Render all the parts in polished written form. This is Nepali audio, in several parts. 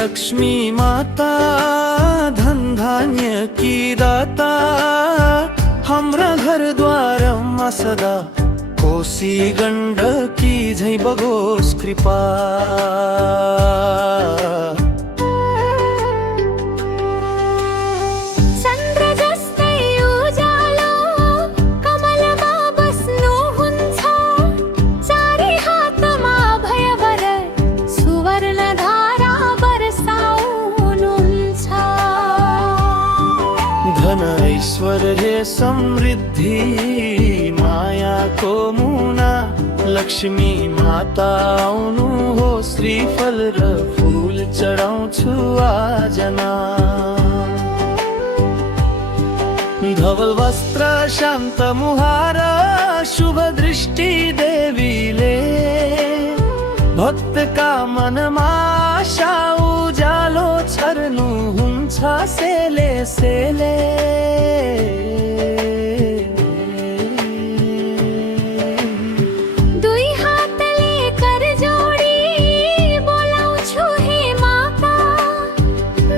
लक्ष्मी माता धन धान्य की दाता, हमरा घर द्वार मा सदा कोसी गण्डकी झै बगोस् कृपा। धन ऐश्वर्य समृद्धि मायाको मुना, लक्ष्मी माता आउनु हो, श्रीफल र फूल चढाउँछु आजना। धवल वस्त्र शान्त मुहार शुभ दृष्टि देवीले, भक्तका मनमा आशा उज्यालो छर्नु हुन्छ सेले सेले। दुई हातले कर जोडी बोलाउँछु हे माता,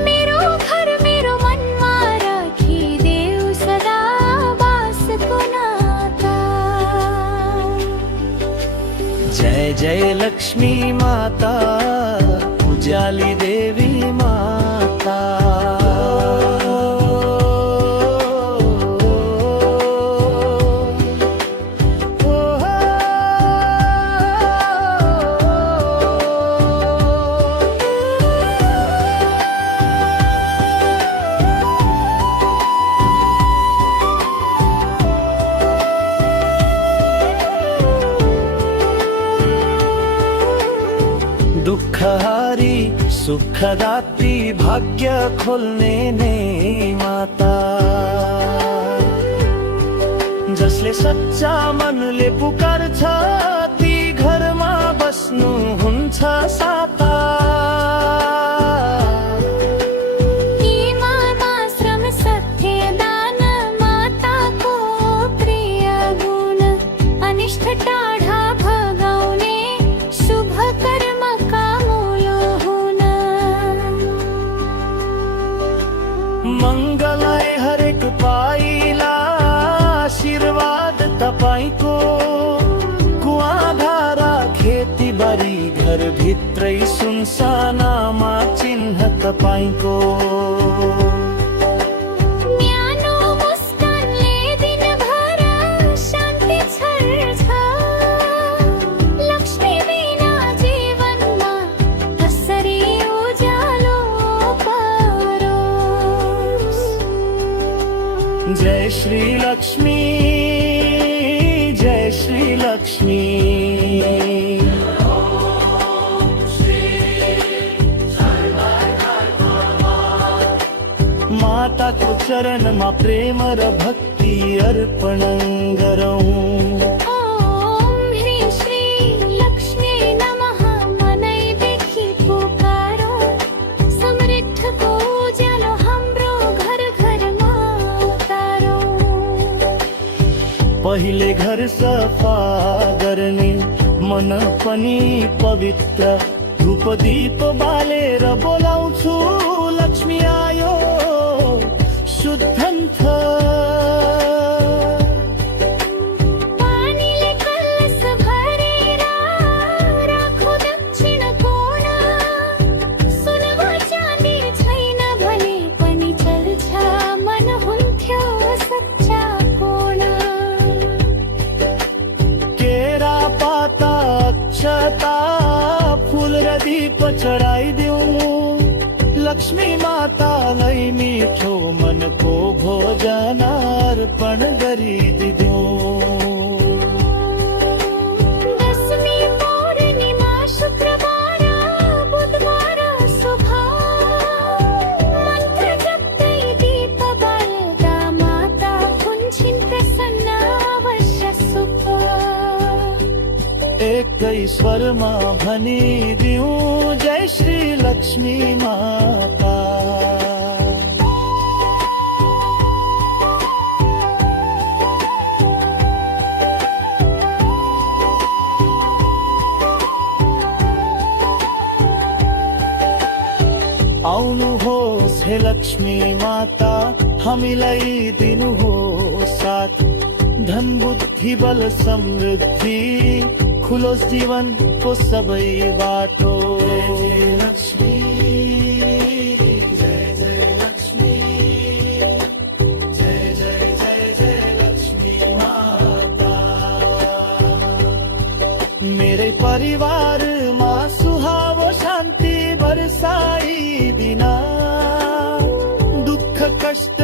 मेरो घर मेरो मनमा राखिदेऊ सदा बासको नाता। जय जय लक्ष्मी माता, उज्याली देवी माता। दुःखहारी सुखदात्री भाग्य खोल्ने नै माता, जसले सच्चा मनले पुकार्छ ती घरमा बस्नु हुन्छ साता। इमामाश्रम सत्य दान माताको प्रिय गुण, अनिष्ट टाढा भगाउने शुभ कर्म मंगलाय हरेक पाइला आशीर्वाद तपाईको, कुवाधारा खेती बारी घर भित्रै सुनसानामा चिन्ह तपाईको। जय श्री लक्ष्मी, जय श्री लक्ष्मी। माताको चरणमा प्रेम र भक्ति अर्पण गरौँ। पहिले घर सफा गर्ने मन पनि पवित्र, धूप दीप बालेर बोलाउँछु लक्ष्मी आयो शुद्धन्थ। फूल र दीप चढाइदेऊ लक्ष्मी मातालाई, मिठो मनको भोजन अर्पण गरिदिदेऊ। दशमी पौर्णिमा शुक्रबार बुधबार शुभ, मन्त्र जप्दै दीप बाल्दा माता हुन्छिन् प्रसन्न अवश्य सुख। एकै स्वरमा भनिदिऊ जय श्री लक्ष्मी माता। आउनुहोस् हे लक्ष्मी माता हामीलाई दिनुहोस् साथ धन बुद्धि बल समृद्धि खुलोस् जीवनको सबै बाटो लक्ष्मी जय जय लक्ष्मी जय जय जय जय लक्ष्मी माता मेरै परिवारमा सुहावो शान्ति बरसाइदिन दुःख कष्ट